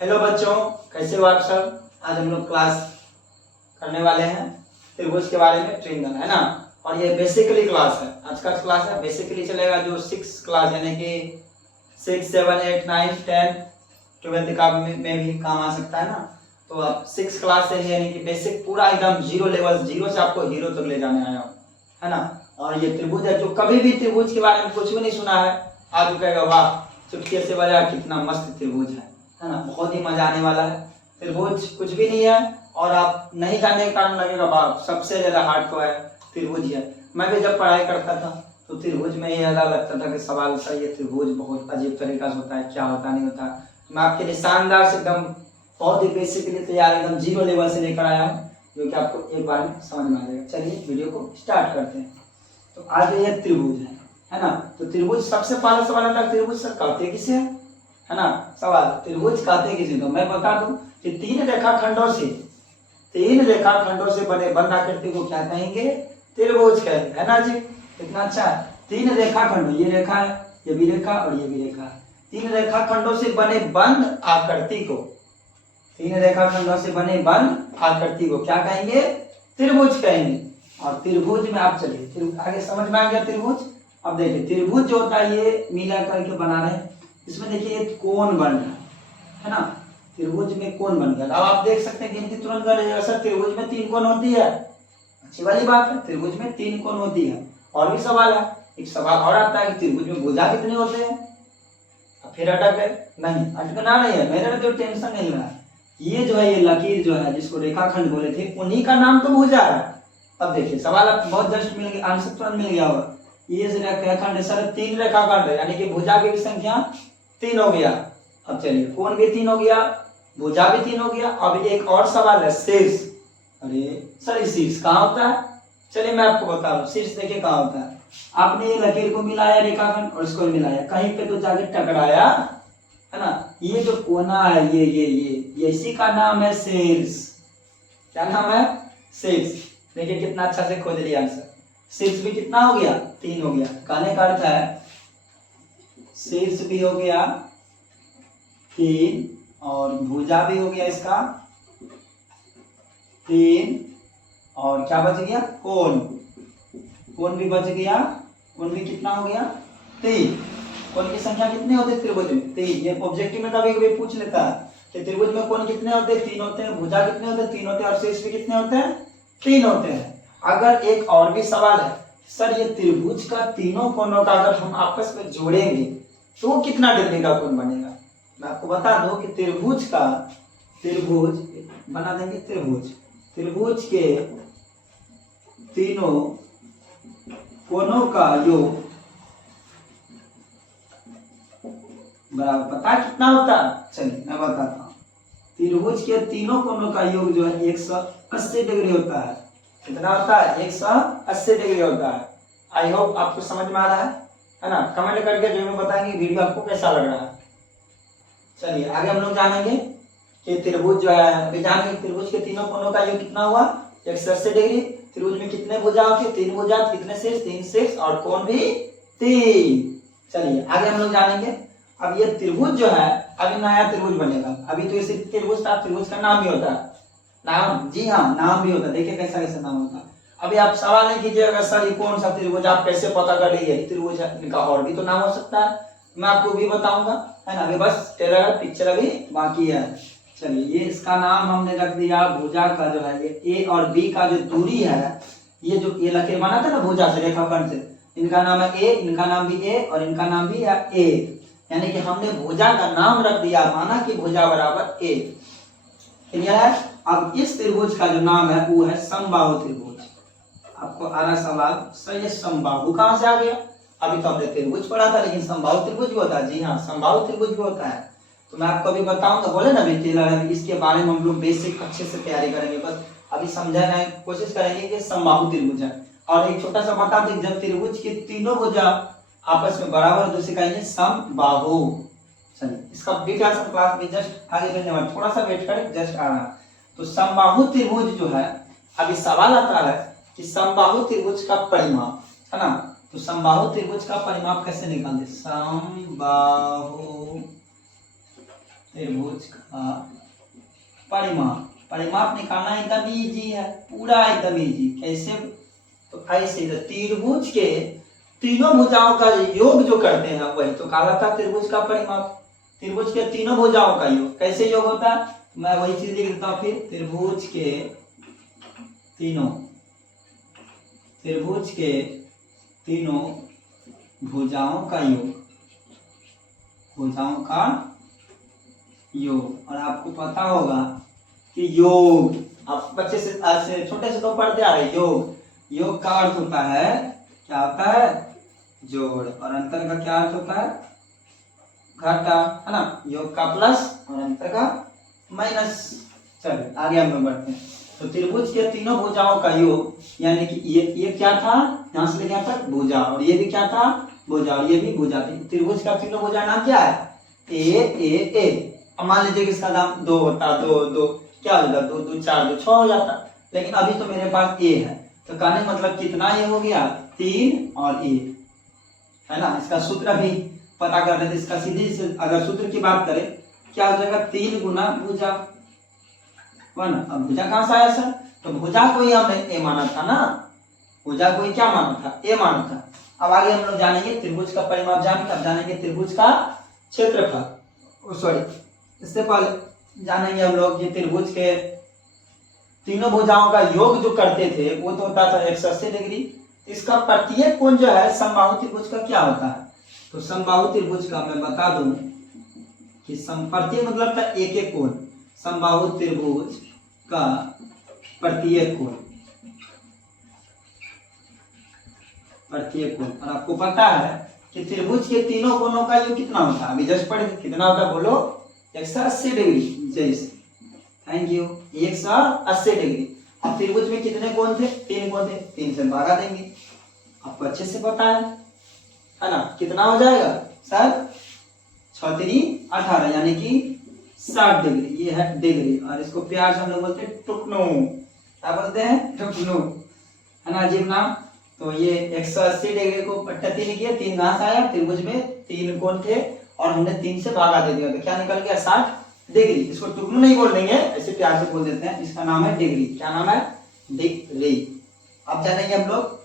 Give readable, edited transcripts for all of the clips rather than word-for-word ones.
Hello बच्चों, कैसे हो आप सब। आज हम लोग क्लास करने वाले हैं त्रिभुज के बारे में, ट्रायंगल है ना। और ये बेसिकली क्लास है, आज का क्लास है बेसिकली चलेगा जो 6 क्लास यानी कि 6, 7, 8, 9, 10, 12 का में भी काम आ सकता है ना। तो अब 6 क्लास है यानी कि बेसिक पूरा एकदम जीरो लेवल, जीरो से आपको हीरो तक ले जाने आया हूँ, है ना। और ये त्रिभुज है, जो कभी भी त्रिभुज के बारे में कुछ भी नहीं सुना है आज कहेगा वाह चुटकी से बजा कितना मस्त त्रिभुज है ना। बहुत ही मजा आने वाला है। त्रिभुज कुछ भी नहीं है और आप नहीं जानने के कारण लगेगा वाह सबसे ज्यादा हार्ड तो है त्रिभुज है। मैं भी जब पढ़ाई करता था तो त्रिभुज में ये लगता था कि सवाल सर ये त्रिभुज बहुत अजीब तरीका से होता है, क्या होता नहीं होता। मैं आपके लिए शानदार से एकदम बहुत ही बेसिकली तैयार एकदम जीरो लेवल से लेकर आया हूँ, जो कि आपको एक बार में समझ में आ जाएगा। चलिए वीडियो को स्टार्ट करते हैं। तो आज ये त्रिभुज है ना। तो त्रिभुज सबसे पहला सवाल आता है, त्रिभुज सर कहते किसे है ना। सवाल त्रिभुज कहते किसे, तो मैं बता दूं कि तीन रेखाखंडों से बने बंद आकृति को क्या कहेंगे, त्रिभुज कहेंगे, है ना जी। कितना अच्छा है। तीन रेखाखंड, ये रेखा है, ये भी रेखा और ये भी रेखा है। तीन रेखाखंडों से बने बंद आकृति को, तीन रेखाखंडों से बने बंद आकृति को क्या कहेंगे, त्रिभुज कहेंगे। और त्रिभुज में आप चलिए आगे समझ में आ गया त्रिभुज। अब देखिए त्रिभुज जो होता है ये मिला करके बना रहे हैं, इसमें देखिए एक कोण बन रहा है ना। त्रिभुज में कोण बन गया। अब आप देख सकते हैं गिनती तुरंत कर लीजिएगा, सर त्रिभुज में 3 कोण होती है। अच्छी वाली बात है, त्रिभुज में 3 कोण होती है। और भी सवाल है, एक सवाल और आता है कि त्रिभुज में भुजा कितने होते हैं। फिर अटक है, नहीं अटकना नहीं है, मेरे तो टेंशन नहीं रहा। ये जो है ये लकीर जो है जिसको रेखाखंड बोले थे उन्हीं का नाम तो भुजा है। अब देखिए सवाल आप बहुत जस्ट मिल गया, आंसर तुरंत मिल गया होगा। ये रेखाखंड सर 3 रेखाखंड है यानी कि भुजा की संख्या 3 हो गया। अब चलिए कोण भी 3 हो गया, भुजा भी 3 हो गया। अब एक और सवाल है शीर्ष। अरे सर शीर्ष कहाँ होता है, चलिए मैं आपको बता रहा हूँ। शीर्ष देखिए कहाँ होता है। आपने ये लकीर को मिलाया रेखाखंड और इसको मिलाया, कहीं पे तो जाके टकराया है ना। ये जो कोना है ये इसी का नाम है शीर्ष। क्या नाम है, शीर्ष। देखिए कितना अच्छा से खोज लिया आंसर। शीर्ष भी कितना हो गया, 3 हो गया। कहने का अर्थ है शीर्ष भी हो गया 3 और भुजा भी हो गया इसका 3 और क्या बच गया, कोण। कोण भी बच गया, कोण भी कितना हो गया 3। कोण की संख्या कितने होते हैं त्रिभुज में, 3। ये ऑब्जेक्टिव में कभी कभी पूछ लेता है कि त्रिभुज में कोण कितने होते हैं, 3 होते हैं। भुजा कितने होते हैं, 3 होते हैं। और शीर्ष भी कितने होते हैं, 3 होते हैं। अगर एक और भी सवाल है सर ये त्रिभुज का तीनों कोणों का अगर हम आपस में जोड़ेंगे तो कितना डिग्री का कोण बनेगा। मैं आपको बता दूं कि त्रिभुज बना देंगे, त्रिभुज के तीनों कोणों का योग बराबर पता कितना होता है, चलिए मैं बताता हूँ। त्रिभुज के तीनों कोणों का योग जो है 180 डिग्री होता है। कितना होता है, 180 डिग्री होता है। आई होप आपको समझ में आ रहा है ना। कमेंट करके जरूर बताएंगे वीडियो आपको कैसा लग रहा है। चलिए आगे हम लोग जानेंगे कि त्रिभुज जो है, अभी जानेंगे त्रिभुज के तीनों कोणों का योग कितना हुआ, 180 डिग्री। त्रिभुज में कितने भुजा होती है, 3 भुजा। कितने शीर्ष, 3 शीर्ष और कोण भी 3। चलिए आगे हम लोग जानेंगे। अब ये त्रिभुज जो है अभी नया त्रिभुज बनेगा। अभी तो ये त्रिभुज था, त्रिभुज का नाम भी होता है, नाम, जी हाँ नाम भी होता है। देखिए कैसा कैसा नाम होता है। अभी आप सवाल नहीं कीजिएगा सर ये कौन सा त्रिभुज, आप कैसे पता कर लीजिए त्रिभुज है, इनका और भी तो नाम हो सकता है, मैं आपको भी बताऊंगा, है ना। अभी बस ट्रेलर पिक्चर अभी बाकी है। चलिए ये इसका नाम हमने रख दिया भुजा का जो है ये ए और बी का जो दूरी है, ये जो ये लकीर बना था ना भुजा से रेखाखंड से, इनका नाम है ए, इनका नाम भी ए और इनका नाम भी है ए। यानी कि हमने भुजा का नाम रख दिया, माना कि भुजा बराबर ए। क्लियर है। अब इस त्रिभुज का जो नाम है वो है समबाहु त्रिभुज। आपको आ रहा सवाल सर ये समबाहु कहां से आ गया, अभी तो हमने त्रिभुज पढ़ा था लेकिन समबाहु त्रिभुज भी होता है। जी हाँ समबाहु त्रिभुज भी होता है। तो मैं आपको अभी बताऊंगा, बोले ना अभी इसके बारे में हम लोग बेसिक अच्छे से तैयारी करेंगे। बस अभी समझाने की कोशिश करेंगे कि समबाहु त्रिभुज है। और एक छोटा सा बता दें, जब त्रिभुज की तीनों भुजा आपस में बराबर तो उसे कहेंगे समबाहु। चलिए इसका डिटेल्स क्लास में जस्ट आगे करने वाले, थोड़ा सा वेट करें, जस्ट आ रहा। तो समबाहु त्रिभुज जो है, अभी सवाल आता है कि समबाहु त्रिभुज का परिमाप, है ना। तो समबाहु त्रिभुज का परिमाप कैसे निकालते, समबाहु त्रिभुज का परिमाप, परिमाप निकालना एकदम इजी है, पूरा एकदम इजी। कैसे? तो ऐसे त्रिभुज के तीनों भुजाओं का योग जो करते हैं वही तो कहलाता है त्रिभुज का परिमाप। त्रिभुज के तीनों भुजाओं का योग कैसे योग होता है, मैं वही चीज लिख देता हूं फिर। त्रिभुज के तीनों भुजाओं का योग, भुजाओं का योग। और आपको पता होगा कि योग, आप बच्चे से छोटे से तो पढ़ते आ रहे, योग का अर्थ होता है, क्या होता है? जोड़। और अंतर का क्या अर्थ होता है? घटा, है ना? योग का प्लस और अंतर का माइनस। चलिए आगे हम लोग बढ़ते हैं। तो त्रिभुज के तीनों भुजाओं का योग, यानी कि ये क्या था, यहां से लेके यहां तक भुजा, और ये भी क्या था? भुजा, और ये भी भुजा थी। त्रिभुज का तीनों भुजा नाम क्या है? ए। अब मान लीजिए कि इसका नाम 2 होता, 2 क्या हो जाता? 2 2 4 2 6 हो जाता, लेकिन अभी तो मेरे पास ए है, तो कहने मतलब कितना ए हो गया? 3 और 1, है ना? इसका सूत्र भी पता कर रहे थे, इसका सीधे से अगर सूत्र की बात करें क्या हो जाएगा? 3 गुना भुजा 1। अब भुजा कहां से आया सर? तो भुजा को ही हमने ए माना था ना, भुजा को ही क्या माना था? ए माना था। अब आगे हम लोग जानेंगे त्रिभुज का परिमाप, जानेंगे अब जानेंगे त्रिभुज का क्षेत्रफल। सॉरी, इससे पहले जानेंगे हम लोग कि त्रिभुज के तीनों भुजाओं का योग जो करते थे वो तो होता था 180 डिग्री। इसका प्रत्येक कोण जो है समबाहु त्रिभुज का क्या होता है? तो समबाहु त्रिभुज का मैं बता दूं कि प्रत्येक मतलब था एक एक कोण, समबाहु त्रिभुज का प्रत्येक कोण, और आपको पता है कि त्रिभुज के तीनों कोणों का योग कितना होता है? अभी जस्ट पढ़े कितना होता है, बोलो? 180 डिग्री। जैसे थैंक यू, 180 डिग्री। अब त्रिभुज में कितने कोण थे? 3 कोण थे, 3 से भागा देंगे, आपको अच्छे से पता है ना? कितना हो जाएगा सर? 6 3 18, यानी कि 60 डिग्री। ये है डिग्री, और इसको प्यार से हम लोग बोलते हैं टुकनू। क्या बोलते हैं? टुकनू, है ना? अजीब नाम। तो ये 180 डिग्री को 3 किया, 3 घास आया, त्रिभुज में 3 कोण थे और हमने 3 से भागा दे दिया, तो क्या निकल गया? 60 डिग्री। इसको टुकनू नहीं बोल देंगे, ऐसे प्यार से बोल देते हैं, इसका नाम है डिग्री। क्या नाम है? डिग्री। अब जानेंगे हम लोग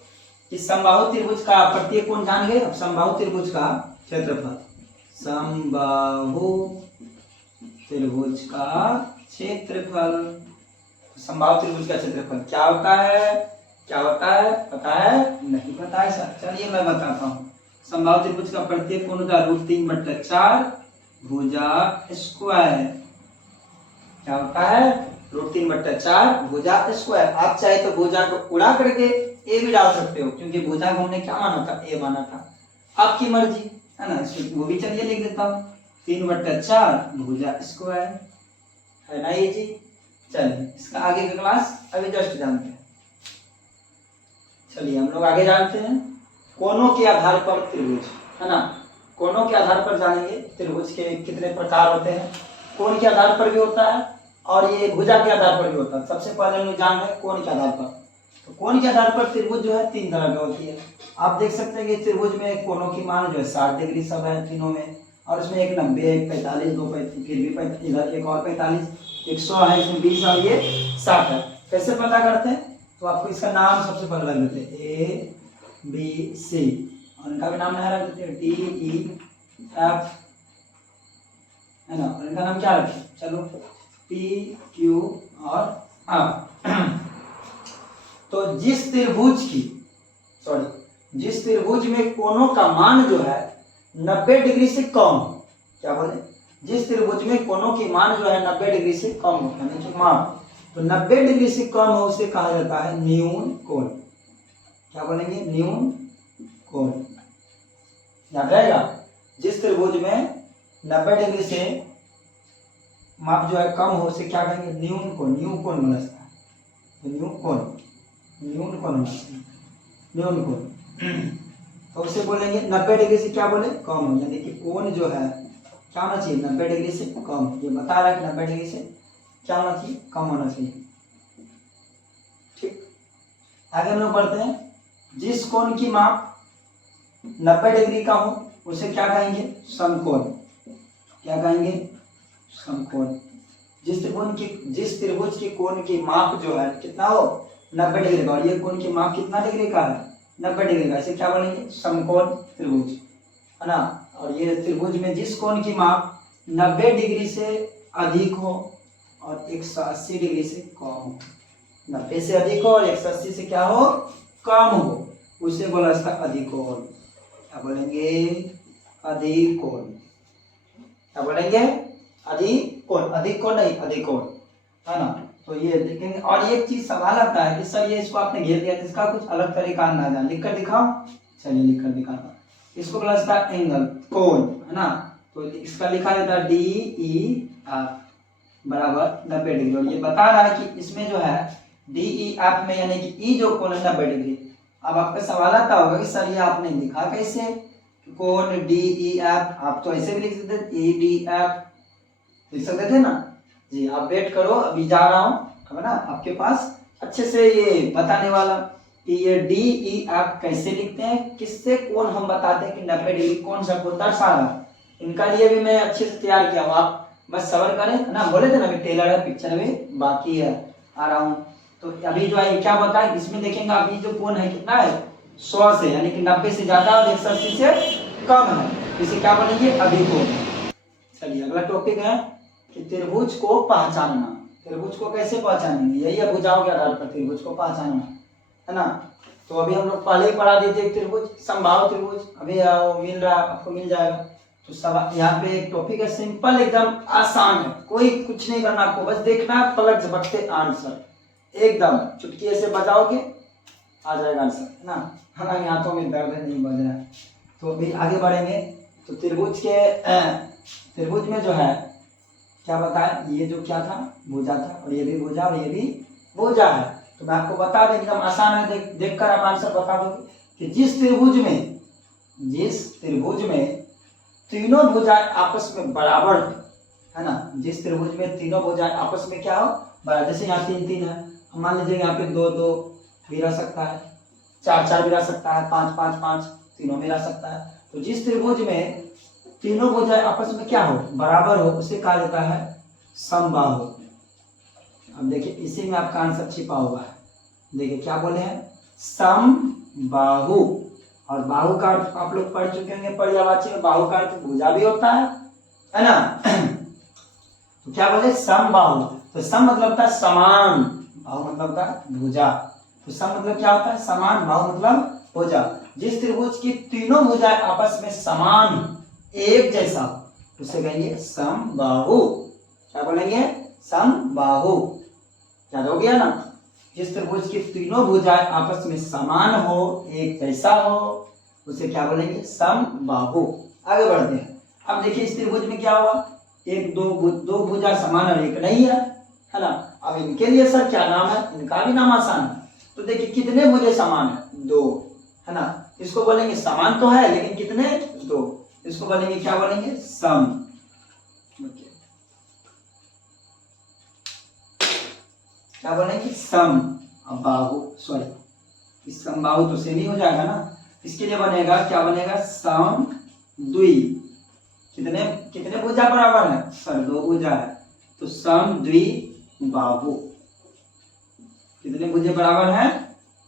कि समबाहु त्रिभुज का प्रत्येक कोण जान गए। अब समबाहु त्रिभुज का क्षेत्रफल, समबाहु त्रिभुज का क्षेत्रफल, समबाहु त्रिभुज का क्षेत्रफल क्या होता है? क्या होता है? पता है? नहीं पता है सर? चलिए मैं बताता हूँ। समबाहु त्रिभुज का प्रत्येक कोण होता है √3/4 भुजा स्क्वायर। क्या होता है? √3/4 भुजा स्क्वायर। आप चाहे तो भुजा को उड़ा करके ए भी डाल सकते हो, क्योंकि भुजा को हमने क्या माना था? ए माना था। आपकी मर्जी, है ना? वो भी चलिए लिख देता हूँ, 3/4 भुजा स्क्वायर, है ना? ये जी। चलिए इसका आगे का क्लास अभी जस्ट जानते हैं। चलिए हम लोग आगे जानते हैं कोणों के आधार पर त्रिभुज, है ना? कोणों के आधार पर जानेंगे त्रिभुज के कितने प्रकार होते हैं। कोण के आधार पर भी होता है और ये भुजा के आधार पर भी होता है। सबसे पहले हम लोग जान रहे हैं कोण के आधार पर। तो कोण के आधार पर त्रिभुज जो है 3 तरह का होती है। आप देख सकते हैं कि त्रिभुज में कोणों की मान जो है 60 डिग्री सब है तीनों में, और इसमें एक 90, एक 45, 2 फिर भी 45, इधर एक और 45, एक 100 है, इसमें 20 और ये 60 है। कैसे पता करते हैं? तो आपको इसका नाम सबसे पहले रख देते हैं ABC, और इनका भी नाम नहीं रख देते DEF, है ना? और इनका नाम क्या रखें? चलो PQ और R। तो जिस त्रिभुज में कोणों का मान जो है 90 डिग्री से कम, क्या बोले? जिस त्रिभुज में कोणों की मान जो है 90 डिग्री से कम हो, यानी कि मान तो 90 डिग्री से कम हो उसे कहा जाता है न्यून कोण। क्या बोलेंगे? न्यून कोण। याद रहेगा, जिस त्रिभुज में 90 डिग्री से माप जो है कम हो उसे क्या कहेंगे? न्यून कोण। न्यून कोण बना सकता है, तो न्यून कोण। तो उसे बोलेंगे 90 डिग्री से क्या बोले? कम हो, यानी कि कोण जो है क्या होना चाहिए? 90 डिग्री से कम। ये बता रहा है कि 90 डिग्री से क्या होना चाहिए? कम होना चाहिए। ठीक, आगे हम लोग बढ़ते हैं। जिस कोण की माप 90 डिग्री का हो उसे क्या कहेंगे? समकोण। क्या कहेंगे? समकोण। जिस त्रिभुज के कोण की माप जो है कितना हो 90 डिग्री का, और ये कोण की माप कितना डिग्री का है 90 डिग्री का, इसे क्या बोलेंगे समकोण त्रिभुज, है ना। और ये त्रिभुज में जिस कोण की माप 90 डिग्री से अधिक हो और 180 डिग्री से कम हो, 90 से अधिक हो और 180 से क्या हो कम हो, उसे बोला जाता है अधिकोण। क्या बोलेंगे अधिकोण, क्या बोलेंगे अधिकोण, अधिकोण नहीं अधिकोण, है ना। तो ये देखेंगे। और एक चीज सवाल आता है कि सर ये इसको आपने घेर दिया, इसका कुछ अलग तरीका ना जाए, लिख कर दिखाओ। चलिए लिख कर दिखाता, इसको बोला जाता है एंगल कोण, है ना। तो इसका लिखा जाता है DEF बराबर 90 डिग्री। और ये बता रहा है कि इसमें जो है DEF में यानी कि ई जो कोण है 90 डिग्री। अब आपका सवाल आता होगा कि सर ये आपने लिखा कैसे कोण DEF, आप तो ऐसे भी लिख सकते EDF लिख सकते थे ना जी। आप वेट करो, अभी जा रहा हूँ, है ना, आपके पास अच्छे से ये बताने वाला कि ये DEF कैसे लिखते हैं, किससे कोण हम बताते हैं कि 90 डिग्री कौन सा कोण दर्शा रहा है। इनका लिए भी मैं अच्छे से तैयार किया हूँ, आप बस सब्र करें, है ना। बोले थे ना टेलर है पिक्चर में बाकी है, आ रहा हूँ। तो अभी जो है क्या होता है, इसमें देखेंगे अभी जो कोण है कितना है 100 से, यानी कि 90 से ज्यादा और 180 से कम है, इसे क्या बोलेंगे अधिकोण। चलिए अगला टॉपिक है कि त्रिभुज को पहचानना। त्रिभुज को कैसे पहचानेंगे, यही है भुजाओं के आधार पर त्रिभुज को पहचानना, है ना। तो अभी हम लोग पहले ही पढ़ा देते एक त्रिभुज समबाहु त्रिभुज, अभी मिल रहा आपको, मिल जाएगा। तो सब यहाँ पे एक टॉपिक है सिंपल एकदम आसान है, कोई कुछ नहीं करना आपको, बस देखना है पलट झपकते आंसर, एकदम चुटकी से बजाओगे आ जाएगा आंसर, है ना। हमारे हाथों में दर्द नहीं बज रहा है। तो अभी आगे बढ़ेंगे। तो त्रिभुज में जो है क्या बताया, ये जो क्या था भुजा था, और ये भी भुजा और ये भी भुजा है। तो मैं आपको बता दें एकदम आसान है, देखकर आप आंसर बता दोगे कि जिस त्रिभुज में तीनों भुजाएं आपस में बराबर है ना, जिस त्रिभुज में तीनों भुजाएं आपस में क्या हो बराबर, जैसे यहाँ 3 3 है, मान लीजिए यहाँ पे 2 2 भी रह सकता है, 4 4 भी रह सकता है, 5 5 5 तीनों में रह सकता है। तो जिस त्रिभुज में तीनों भुजाएं आपस में क्या हो बराबर हो, उसे कहा जाता है समबाहु। अब देखिए इसी में आपका आंसर छिपा हुआ है, देखिए क्या बोले हैं समबाहु। और बाहु का अर्थ आप लोग पढ़ चुके होंगे पर्यायवाची में, बाहु का अर्थ भुजा भी होता है ना। तो क्या बोले समबाहु, तो सम मतलब होता है समान, बाहु मतलब होता है भुजा। तो सम मतलब क्या होता है समान, बाहु मतलब भुजा। जिस त्रिभुज की तीनों भुजाएं आपस में समान एक जैसा उसे कहेंगे समबाहु। क्या बोलेंगे समबाहु, याद हो गया ना। जिस त्रिभुज की तीनों भुजाएं आपस में समान हो एक जैसा हो उसे क्या बोलेंगे समबाहु। आगे बढ़ते हैं। अब देखिए इस त्रिभुज में क्या हुआ, एक दो भुजा समान और एक नहीं है ना। अब इनके लिए सर क्या नाम है, इनका भी नाम आसान है। तो देखिए कितने भुजे समान है 2, है ना। इसको बोलेंगे समान तो है लेकिन कितने 2, इसको बोलेंगे क्या बोलेंगे सम। क्या बोलेंगे सम बाहु, सॉरी इस समबाहु तो से नहीं हो जाएगा ना, इसके लिए बनेगा क्या बनेगा सम द्वि। कितने कितने भुजा बराबर है सर 2 भुजा है, तो सम द्वि बाहु। कितने भुजे बराबर है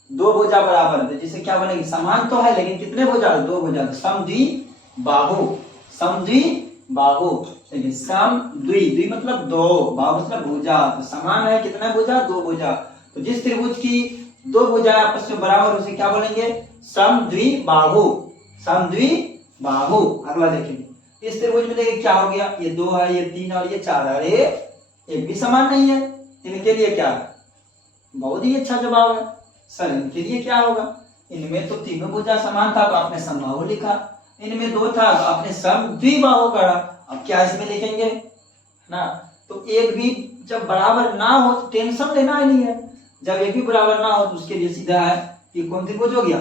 2 भुजा बराबर है, जिसे क्या बनेगी समान तो है लेकिन कितने भुजा 2 भुजा, तो सम द्वि बाहु, सम द्वि बाहु। देखिए सम द्वि मतलब 2, बाहु मतलब भुजा, तो समान है कितना भुजा 2 भुजा। तो जिस त्रिभुज की 2 भुजाएं आपस में बराबर उसे क्या बोलेंगे सम द्वि बाहु, सम द्वि बाहु। अगला देखेंगे इस त्रिभुज में देखिए क्या हो गया, ये 2 है, ये 3 और ये 4 है, अरे एक भी समान नहीं है, इनके लिए क्या है, बहुत ही अच्छा जवाब है सर। इनके लिए क्या होगा, इनमें तो तीनों भुजा समान था तो आपने समबाहु लिखा, इनमें 2 था तो आपने सम द्विबाहु करा। अब क्या इसमें लिखेंगे ना, तो एक भी जब बराबर ना हो तो टेंशन लेना ही नहीं है, जब एक भी बराबर ना हो तो उसके लिए सीधा है कि कौन त्रिभुज हो गया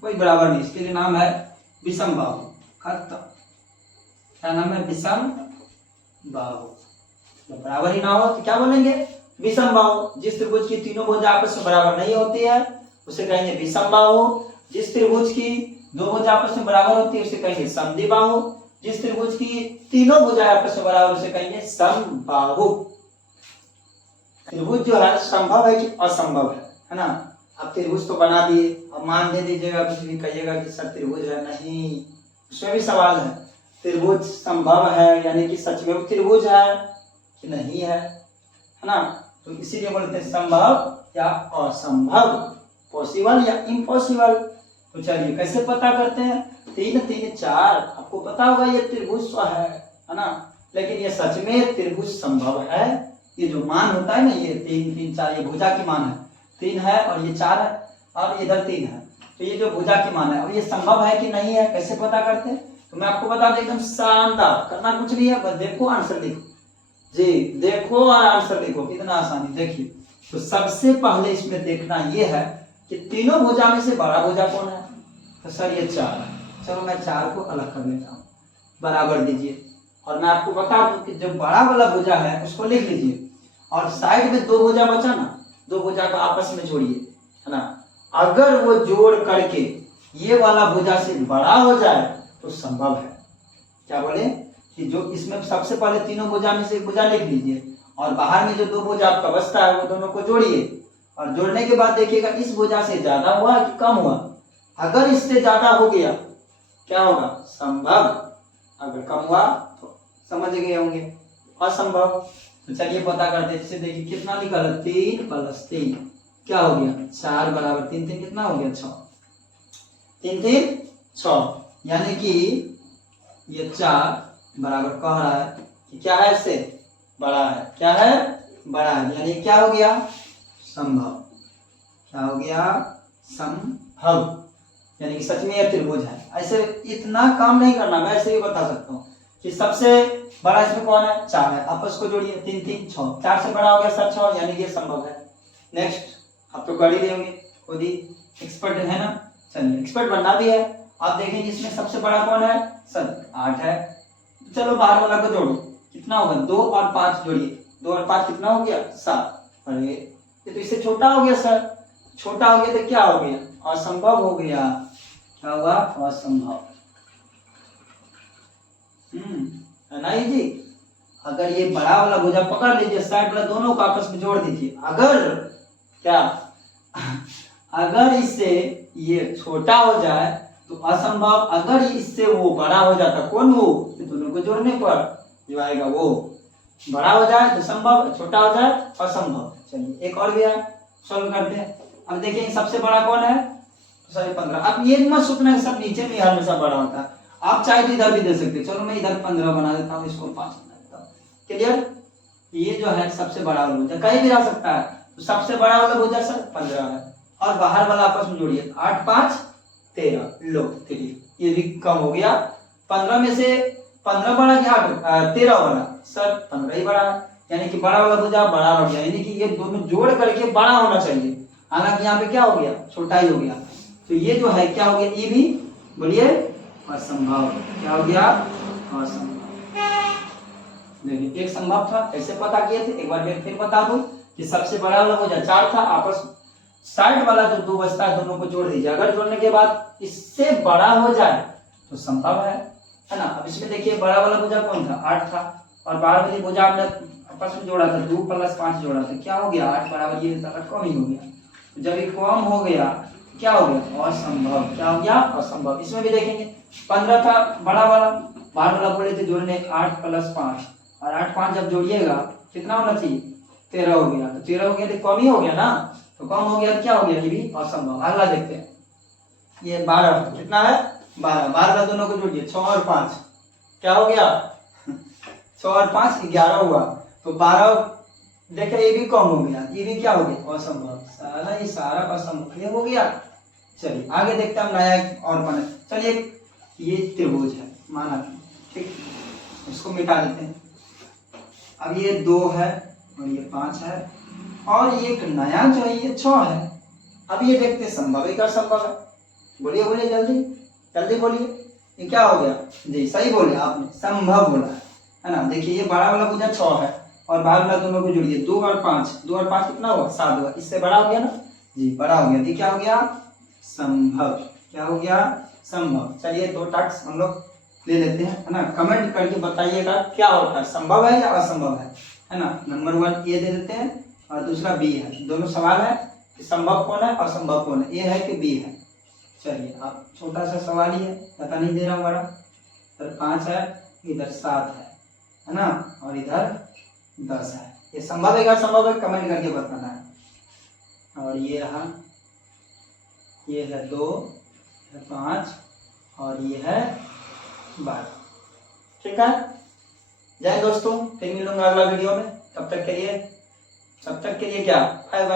कोई बराबर नहीं, इसके लिए नाम है विषमबाहु। खत्म, क्या नाम है विषमबाहु। जब बराबर ही ना हो तो क्या बोलेंगे विषमबाहु। जिस त्रिभुज की तीनों भुजा आपस में बराबर नहीं होती है उसे कहेंगे विषमबाहु। जिस त्रिभुज की 2 भुजा आपस में बराबर होती है उसे कहेंगे समद्विबाहु। जिस त्रिभुज की तीनों भुजाएं आपस में बराबर उसे कहेंगे समबाहु। त्रिभुज जो है संभव है कि असंभव है ना। अब त्रिभुज तो बना दिए, अब मान दे दीजिएगा, कुछ भी कहिएगा कि सर त्रिभुज है, नहीं, उसमें भी सवाल है। त्रिभुज संभव है यानी कि सच में त्रिभुज है कि नहीं है ना। तो इसीलिए बोलते हैं संभव या असंभव, पॉसिबल या इम्पॉसिबल। तो चलिए कैसे पता करते हैं, 3 3 4, आपको पता होगा ये त्रिभुज तो है ना, लेकिन ये सच में त्रिभुज संभव है। ये जो मान होता है ना, ये 3 3 4, ये भुजा की मान है, 3 है और ये 4 है और इधर 3 है, तो ये जो भुजा की मान है, और ये संभव है कि नहीं है, कैसे पता करते हैं। तो मैं आपको बता दें, एकदम शानदार, करना कुछ नहीं है, बस देखो आंसर लिखो जी, देखो और आंसर लिखो, कितना आसानी। देखिए, तो सबसे पहले इसमें देखना ये है कि तीनों भुजा में से बड़ा भुजा कौन है। तो सर ये 4 है, चलो मैं 4 को अलग कर लेता हूँ, बराबर दीजिए, और मैं आपको बता दूं कि जो बड़ा वाला भुजा है उसको लिख लीजिए, और साइड में 2 भुजा बचा ना, 2 भुजा को आपस में जोड़िए, है ना। अगर वो जोड़ करके ये वाला भुजा से बड़ा हो जाए तो संभव है। क्या बोले कि जो इसमें सबसे पहले तीनों भुजा में से एक भुजा लिख लीजिए, और बाहर में जो 2 भुजा आपका बचता है वो दोनों को जोड़िए, और जोड़ने के बाद देखिएगा इस भुजा से ज्यादा हुआ कि कम हुआ। अगर इससे ज्यादा हो गया क्या होगा, संभव, अगर कम हुआ तो समझ गए होंगे असंभव। तो चलिए पता करते हैं। देखिए कितना निकला, 3 + 3 क्या हो गया, 4 बराबर 3 3 कितना हो गया, 6, 3 3 6, यानी कि ये 4 बराबर कह रहा है कि क्या है, इससे बड़ा है। क्या है, बड़ा है, यानी क्या हो गया, संभव। क्या हो गया, संभव, यानी कि सच में यह त्रिभुज है। ऐसे इतना काम नहीं करना, मैं ऐसे ही बता सकता हूँ कि सबसे बड़ा इसमें कौन है, 4 है, आपस को जोड़िए, 3 3 6, 4 से बड़ा हो गया सर 6, यानी कि ये संभव है। नेक्स्ट, आप तो कर ही देंगे, खुद ही एक्सपर्ट है ना। चलिए एक्सपर्ट बनना भी है। आप देखेंगे इसमें सबसे बड़ा कौन है, सर 8 है। चलो बाहर वाला को जोड़ो, कितना होगा, 2 और 5 जोड़िए, 2 और 5 कितना हो गया, 7। अरे ये तो इससे छोटा हो गया सर, छोटा हो गया तो क्या हो गया, असंभव हो गया। क्या हुआ, असंभव। है ना जी। अगर ये बड़ा वाला भुजा पकड़ लीजिए, साइड वाला दोनों को आपस में जोड़ दीजिए, अगर क्या अगर इससे ये छोटा हो जाए तो असंभव, अगर इससे वो बड़ा हो जाता, कौन वो, तो दोनों को जोड़ने पर जो आएगा वो बड़ा हो जाए तो संभव, छोटा हो जाए असंभव। चलिए एक और भी है, सॉल्व करते हैं। अब देखिए सबसे बड़ा कौन है, सॉरी 15। अब ये मत सोचना सब नीचे में हमेशा बड़ा होता है, आप चाहे तो इधर भी दे सकते हैं। चलो मैं इधर 15 बना देता हूँ, इसको 5 बना देता हूँ। क्लियर, ये जो है सबसे बड़ा वाला भुजा कहीं भी रह सकता है, तो सबसे बड़ा वाला भुजा सर 15 है, और बाहर वाला आपस में जोड़िए, 8 5 13, लो 3, ये भी कम हो गया। 15 में से 15 बड़ा कि 13 बड़ा, सर 15 ही बड़ा है, यानी कि बड़ा वाला भुजा बड़ा हो गया, यानी कि ये दोनों जोड़ करके बड़ा होना चाहिए, हालांकि यहाँ पे क्या हो गया, छोटा ही हो गया। तो ये जो है क्या हो गया, ये भी बोलिए असंभव। क्या हो गया, असंभव। देखिए एक संभव था, कैसे पता किए थे, एक बार मैं फिर बता दूं कि सबसे बड़ा वाला भुजा 4 था, आपस साइड वाला जो 2 बचता है दोनों को जोड़ दीजिए, अगर जोड़ने के बाद इससे बड़ा हो जाए तो संभव है ना। अब इसमें देखिए बड़ा वाला भुजा कौन था, 8 था, और बाहर वाली भुजा हमने आपस में जोड़ा था, 2 + 5 जोड़ा था, क्या हो गया, 8 बराबर, ये कम ही हो गया। जब ये कम हो गया क्या हो गया, असंभव। क्या हो गया, असंभव। इसमें भी देखेंगे 15 था बड़ा वाला, बाहर वाला बोले थे जोड़ने 8 + 5, और 8 5 जब जोड़िएगा कितना होना चाहिए, 13 हो गया। तो 13 हो गया तो कम ही हो गया ना, तो कम हो गया, क्या हो गया, ये भी असंभव। अगला देखते हैं, ये 12 कितना है, 12, 12 दोनों को जोड़िए, 6 और 5 क्या हो गया 6 और 5 11 हुआ, तो 12 देखिए ये भी कम हो गया, ये भी क्या हो गया, असंभव। सारा ये सारा असंभव ये हो गया। चलिए आगे देखते हैं हम नया और बने। चलिए ये त्रिभुज है माना, ठीक, इसको मिटा देते हैं। अब ये 2 है और ये 5 है, और ये एक नया जो है ये 6 है। अब ये देखते हैं संभव है क्या, असंभव है, बोलिए बोलिए जल्दी जल्दी बोलिए, ये क्या हो गया जी, सही बोले आपने, संभव बोला है ना। देखिए ये बड़ा वाला भुजा 6 है, और बाहर वाला दोनों को जोड़िए, 2 और 5, 2 और 5 कितना हुआ, 7 हुआ, इससे बड़ा हो गया ना जी, बड़ा हो गया। ये क्या हो गया, संभव। क्या हो गया, संभव। चलिए 2 टास्क हम लोग ले लेते हैं, है ना। कमेंट करके बताइएगा क्या होता है, संभव है या असंभव है ना। नंबर 1 ए दे देते हैं और दूसरा बी है। दोनों सवाल है कि संभव कौन है असंभव कौन है, ए है कि बी है। चलिए आप छोटा सा सवाल ही है, पता नहीं दे रहा हूँ बड़ा। इधर 5 है, इधर 7 है ना, और इधर 10 है। ये संभव है क्या असंभव है, कमेंट करके बताना है। और ये रहा, ये है 2, 5 और ये है 12। ठीक है, जय दोस्तों, फिर मिलूंगा अगला वीडियो में। तब तक के लिए क्या, बाय बाय।